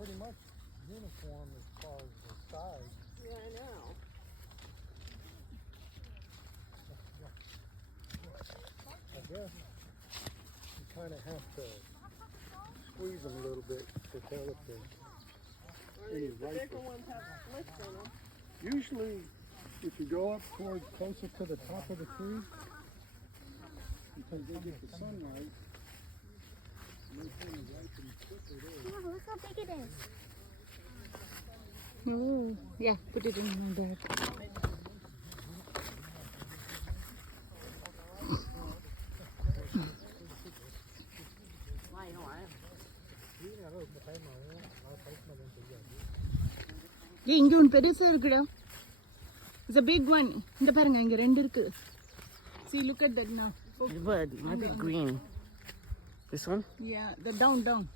pretty much uniform as far as the size. Yeah, I know. I guess you kind of have to squeeze them a little bit to tell if they're any The bigger riper. ones have slits in them. Usually, if you go up toward closer to the top of the tree, because they get the sunlight, they kind of ripen quicker there. Yeah, look how big it is. Oh, yeah, put it in my bag. இங்க ஒன்று பெருசா இருக்குடா. It's a big one. இங்க பாருங்க, இங்க ரெண்டு இருக்கு. See, look at that now. But might be green. This one? Yeah, the down.